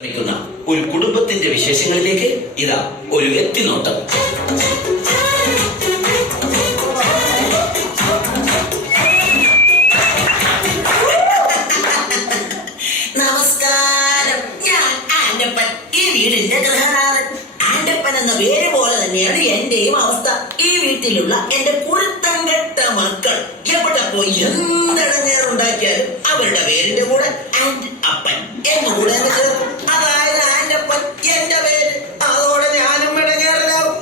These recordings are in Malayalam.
ഒരു കുടുംബത്തിന്റെ വിശേഷങ്ങളിലേക്ക് ഇതാ ഒരു എത്തിനോട്ടം. നമസ്കാരം, ഞാൻ ആൻഡപ്പൻ, ഈ വീടിന്റെ ഗൃഹനാഥൻ. ആൻഡപ്പൻ എന്ന പേര് പോലെ തന്നെയാണ് എന്റെയും അവസ്ഥ. ഈ വീട്ടിലുള്ള എന്റെ കുരുത്തം കെട്ട മക്കൾ എവിടെ പോയി എന്തിടങ്ങേറുണ്ടാക്കിയാലും അവരുടെ പേരിന്റെ കൂടെ ആൻഡ് അപ്പൻ എന്നുകൂടെ അങ്ങ് ചേർക്കും. അതായത് ആൻഡപ്പൻ എന്റെ പേര്. അതോടെ ഞാനും ഇടങ്ങേറിലാവും.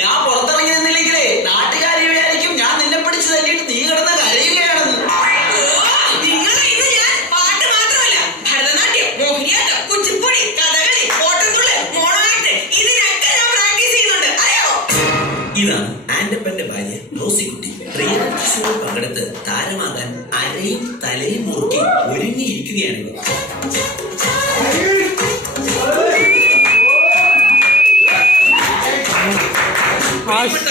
ഞാൻ പുറത്തിറങ്ങി നിന്നില്ലെങ്കിലേ നാട്ടുകാരി വിചാരിക്കും ഞാൻ നിന്നെ പിടിച്ച് തല്ലിയിട്ട് നീ കിടന്ന് കരയുകയാണെന്ന്. ഇതാണ് ആൻഡപ്പന്റെ ഭാര്യ റോസിക്കുട്ടി. റിയാലിറ്റി ഷോയിൽ പങ്കെടുത്ത് താരമാകാൻ അരയും തലയും മുറുക്കി ഒരുങ്ങിയിരിക്കുകയാണ്.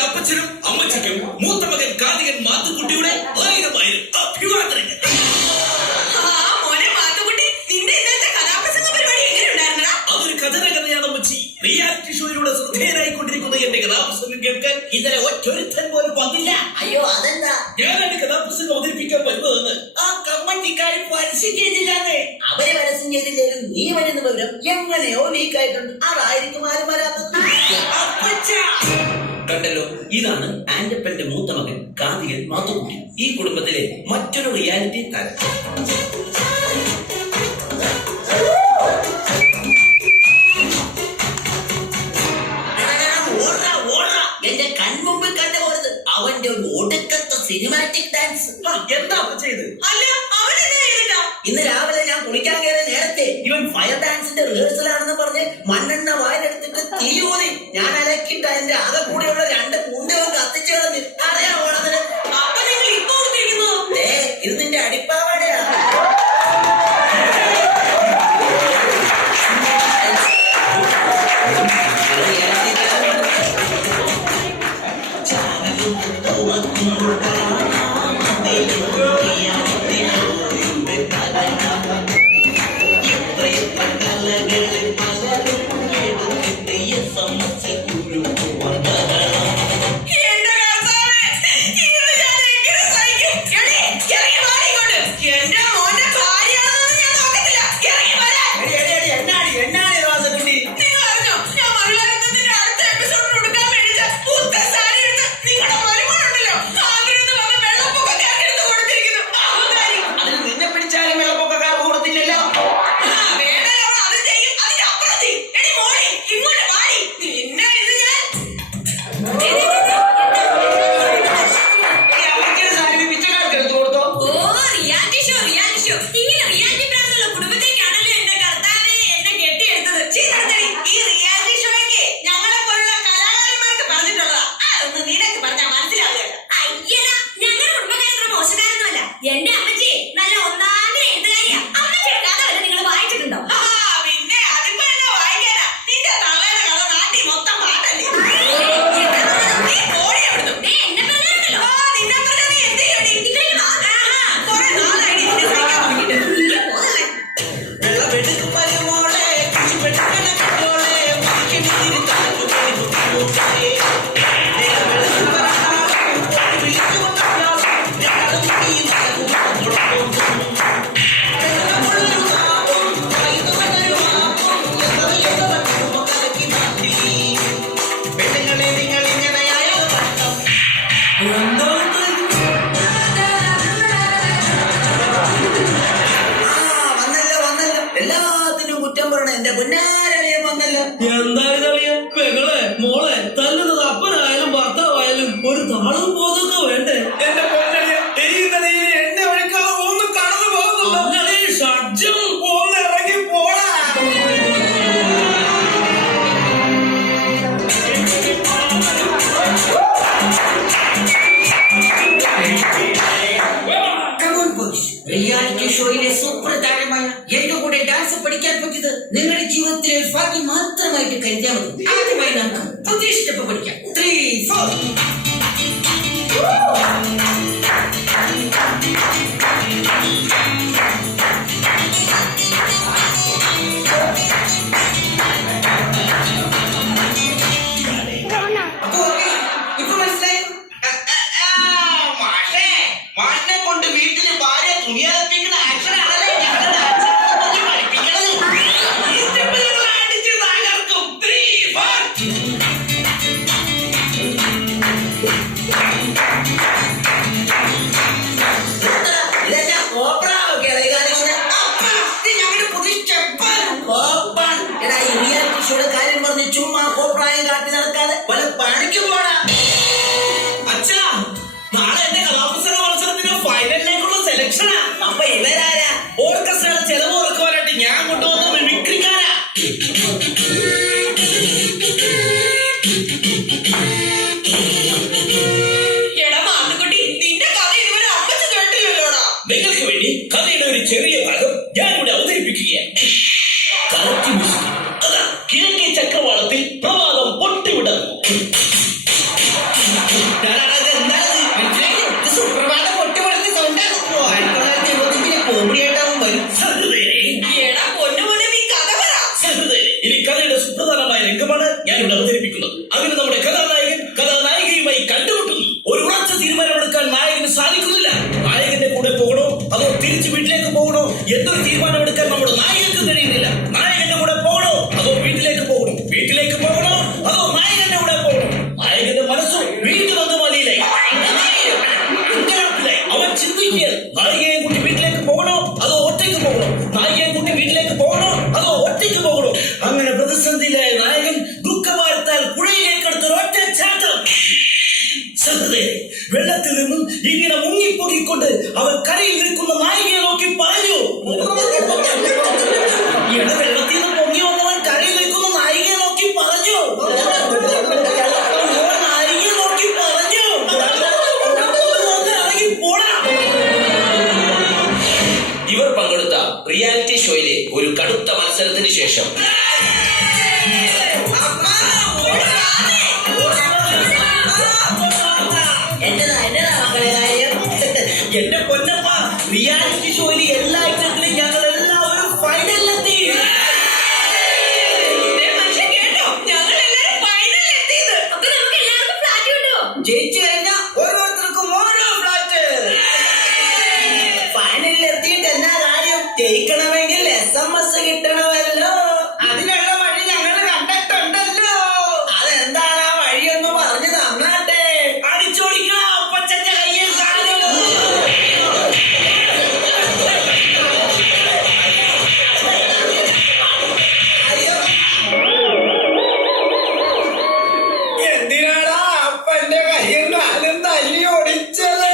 അപ്പച്ചനും അമ്മച്ചക്കും മൂത്ത മകൻ കാർത്തികൻ മാത്തുക്കുട്ടിയുടെ 1000 അഭിവാദനങ്ങൾ. അതൊരു കഥയാണ് അമ്മച്ചി. റിയാലിറ്റി ഷോയിലൂടെ ശ്രദ്ധേയനായിക്കൊണ്ടിരിക്കുന്ന എന്റെ കഥാപ്രസംഗം കേൾക്കാൻ ഇന്നലെ ഒറ്റൊരുത്തൻ പോലും വന്നില്ല. അയ്യോ, അതെന്താ? ഞാനാണ് കഥാപ്രസംഗം അവതരിപ്പിക്കാൻ വരുന്നതെന്ന് ആ കമ്മറ്റിക്കാർ പരസ്യം ചെയ്തില്ലാന്നേ. അവരെ പരസ്യം ചെയ്തില്ലേലും നീ വരുന്ന വിവരം എങ്ങനെയോ ലീക്കായിട്ടുണ്ട്. അതായിരിക്കും ആരും വരാത്തത്. കണ്ടല്ലോ, ഇതാണ് ആൻഡപ്പന്റെ മൂത്ത മകൻ കാർത്തികൻ മാത്തുക്കുട്ടി. ഈ കുടുംബത്തിലെ മറ്റൊരു റിയാലിറ്റി താരം. എന്റെ കൺമുമ്പിൽ കണ്ടുപോയത് അവന്റെ ഒരു ഒടുക്കത്തെ സിനിമാറ്റിക് ഡാൻസ്. എന്താ ചെയ്ത്? ഇന്ന് രാവിലെ ഞാൻ കുളിക്കാൻ കയറിയ നേരത്തെ ഇവൻ ഫയർ ഡാൻസിന്റെ റിഹേഴ്സലാണെന്ന് പറഞ്ഞ് മണ്ണെണ്ണ വായിലെടുത്തിട്ട് തീ ഊതി ഞാൻ അലക്കിട്ട് അതിന്റെ ആകെ കൂടെയുള്ള 2 കുണ്ടുകൾ കത്തിച്ചു കളഞ്ഞ്. അറിയാമോ അതിന്? ഇത് നിന്റെ അടിപ്പാവാടയാ. എന്റെ അമ്മച്ചി നല്ല ഒന്നാന്തര എഴുത്തുകാരിയാ. അമ്മച്ചിയുടെ കഥ വരെ നിങ്ങൾ വായിച്ചിട്ടുണ്ടോ? പിന്നെ അതിപ്പോ എന്താ വായിക്കാനാ? നിന്റെ തള്ളയുടെ കഥ നാട്ടിൽ മൊത്തം പാട്ടല്ലേ. എന്നെ പറഞ്ഞോ. നിന്നെ പറഞ്ഞാ നീ എന്ത് ചെയ്യണി? കുറെ നാളായി നിന്നെ സഹിക്കാൻ തുടങ്ങിയിട്ട്. എല്ലാത്തിനും കുറ്റം പറയണ എന്റെ പൊന്നാരളിയെ വന്നല്ലോ. എന്തായാലും പെങ്ങളെ മോളെ തല്ലുന്നത് അപ്പനായാലും ഭർത്താവായാലും ഒരു താളവും ബോധമൊക്കെ വേണ്ടേ? എന്റെ പൊന്നളിയെ എരിയുന്ന നീര് എന്നെ ഒഴിക്കാതെ ഒന്നും കടന്നു പോകുന്നുണ്ടോ? അങ്ങനെ ഷഡ്ജം ഒന്ന് ഇറങ്ങി പോടാ. റിയാലിറ്റി ഷോയിലെ സൂപ്പർ താരമായ എന്റെ കൂടെ ഡാൻസ് പഠിക്കാൻ പറ്റിയത് നിങ്ങളുടെ ജീവിതത്തിലെ ബാക്കി മാത്രമായിട്ട് കരുതിയാൽ മതി. ആദ്യമായി നമുക്ക് പുതിയ സ്റ്റെപ്പ് പഠിക്കാം. 3, 4. അപ്പൊ ഇപ്പൊ മനസ്സിലായി? മാഷിനെ കൊണ്ട് വീട്ടില് ഭാര്യ തുണിയലപ്പിക്കുന്ന ആക്ഷനാണല്ലേ ഞങ്ങളുടെ അച്ഛൻ പഠിപ്പിക്കണത്. ഈ സ്റ്റെപ്പ് നിങ്ങൾ അടിച്ച് തകർക്കും. 3, 4. ഇതെല്ലാം കോപ്രാവ് കിളകാലിങ്ങനെ. ഞങ്ങളുടെ പുതിയ സ്റ്റെപ്പാണ് കോപ്പാണ്. എടാ ഈ റിയാലിറ്റി ഷോയുടെ കാര്യം പറഞ്ഞ് ചുമ്മാ കോപ്രായം കാട്ടി നടക്കാതെ പല പണിക്ക് പോടാ. അച്ഛാ, നാളെ എന്റെ കലാപുസ്തക മത്സരത്തിന്റെ ഫൈനലിലേക്കുള്ള സെലക്ഷനാ. അപ്പൊ ഇവരാരാ? ഓർക്കസ്ട്രയുടെ ചെലവ് കുറക്കുവാനായിട്ട് ഞാൻ കൊണ്ടുവന്ന മിമിക്രിക്കാരാ. എടാ മാത്തുക്കുട്ടി, നിന്റെ കഥ ഇതുവരെ അമ്മച്ചി കേട്ടില്ലല്ലോടാ. നിങ്ങൾക്ക് വേണ്ടി കഥയുടെ ഒരു ചെറിയ ഭാഗം ഞാനിവിടെ അവതരിപ്പിക്കുകയാണ്. കാറ്റ് വീശി. അതാ കിഴക്കേ ചക്രവാളത്തിൽ പ്രമാദം പൊട്ടിവിടുന്നു. സുപ്രഭാതം പൊട്ടിപൊളിക്കുന്ന സൗണ്ടാണ്. 1970 കോമഡിയായിട്ടാവും വരും. എടാ പൊന്നുമോനെ, നീ കഥ പറ. ഇനി കഥയുടെ സുപ്രധാനമായ രംഗമാണ് ഞാനിവിടെ അവതരിപ്പിക്കുന്നത്. അതിന് നമ്മുടെ കഥാനായകൻ കഥാനായികയുമായി കണ്ടുമുട്ടുന്നു. ഒരു ഉറച്ച തീരുമാനമെടുക്കാൻ നായകന് സാധിക്കുന്നില്ല. നായകന്റെ കൂടെ പോകണോ അതോ തിരിച്ച് വീട്ടിലേക്ക് പോകണോ എന്നൊരു തീരുമാനമെടുക്കാൻ നമ്മുടെ നായകർക്ക് കഴിയുന്നില്ല. നായകന്റെ കൂടെ പോകണോ അതോ വീട്ടിലേക്ക് പോകണോ? വീട്ടിലേക്ക് പോകണോ അതോ നായകന്റെ കൂടെ പോകണോ? നായകന്റെ മനസ്സും വീണ്ടും മതിയിലായി. അവൻ ചിന്തിക്കുകയാണ്, നായികയെ കൂട്ടി വീട്ടിലേക്ക് പോകണോ അതോ ഒറ്റയ്ക്ക് പോകണോ? നായികയെ കൂട്ടി വീട്ടിലേക്ക് പോകണോ അതോ ഒറ്റയ്ക്ക് പോകണോ? അങ്ങനെ പ്രതിസന്ധിയിലായ നായകൻ ദുഃഖഭാരത്താൽ പുഴയിലേക്ക് എടുത്തൊരു ഒറ്റ ചാട്ടം. വെള്ളത്തിൽ നിന്നും ഇങ്ങനെ മുങ്ങിപ്പൊങ്ങിക്കൊണ്ട് അവൻ കരയിൽ നിൽക്കുന്ന നായികയെ നോക്കി പറഞ്ഞു. വെള്ളത്തിൽ നിന്ന് പൊങ്ങി വന്നവൻ കരയിൽ നിൽക്കുന്ന നായികയെ നോക്കി പറഞ്ഞു. നായികയെ നോക്കി പറഞ്ഞു, ഇറങ്ങി പോടാ. ഇവർ പങ്കെടുത്ത റിയാലിറ്റി ഷോയിലെ ഒരു കടുത്ത മത്സരത്തിന് ശേഷം എന്നതാ മക്കളെ കാര്യം? എന്റെ പൊന്നപ്പ, റിയാലിറ്റി ഷോയിൽ എല്ലാ ഐറ്റത്തിലും ഞങ്ങൾ എല്ലാവരും ഫൈനലിലെത്തി. മനുഷ്യൻ കേട്ടോ, ഞങ്ങൾ എല്ലാരും ഫൈനലിലെത്തിയത്. അപ്പൊ നമുക്ക് എല്ലാവർക്കും ഫ്ലാറ്റ് കിട്ടുമോ? ജയിച്ചു കഴിഞ്ഞാൽ ഓരോരുത്തർക്കും ഓരോ ഫ്ലാറ്റ്. ഫൈനലിൽ എത്തിയിട്ട് എന്നാ കാര്യം? ജയിക്കണമെങ്കിൽ SMS കിട്ടണമല്ലോ. അതിനുള്ള വഴി ഞങ്ങൾ കണ്ടിട്ടുണ്ടല്ലോ. അതെന്താണ് ആ വഴിയൊന്ന് പറഞ്ഞു തന്നാട്ടെ. അടിച്ചോടിക്കോ പച്ചന്റെ കയ്യിൽ സാധനം. എന്തിനാടാ അപ്പന്റെ കയ്യും കാലും തല്ലി ഓടിച്ചത്?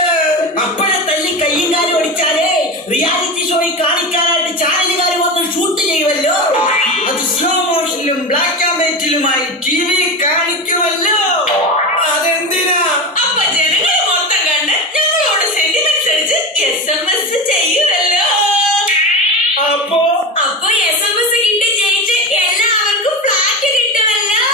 അപ്പഴെ തല്ലി കയ്യും കാലും ഓടിച്ചാലേ റിയാലിറ്റി ഷോയിൽ കാണിക്കാനായിട്ട് ചാനലുകാർ വന്ന് ഷൂട്ട് ചെയ്യുമല്ലോ. അത് സ്ലോ മോഷനിലും ബ്ലാക്ക് ആൻഡ് വൈറ്റിലുമായി TV കാണിക്കുമല്ലോ. അതെന്തിനാ? അപ്പൊ ജനങ്ങൾ മൊത്തം കണ്ട് ഞങ്ങളോട് സെന്റിമെന്റ്സ് അടിച്ച് SMS ചെയ്യുമല്ലോ. അപ്പോ അപ്പൊ SMS കിട്ടി ജയിച്ച് എല്ലാവർക്കും ഫ്ലാറ്റ് കിട്ടുമല്ലോ.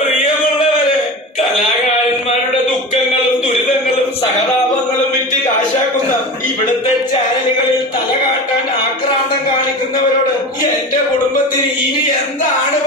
പ്രിയമുള്ളവരെ, കലാകാരന്മാരുടെ ദുഃഖങ്ങളും ദുരിതങ്ങളും സഹതാപങ്ങളും വിറ്റ് കാശാക്കുന്ന ഇവിടുത്തെ ചാനലുകളിൽ തല കാട്ടാൻ ആക്രാന്തം കാണിക്കുന്നവരോട് എന്റെ കുടുംബത്തിന് ഇനി എന്താണ്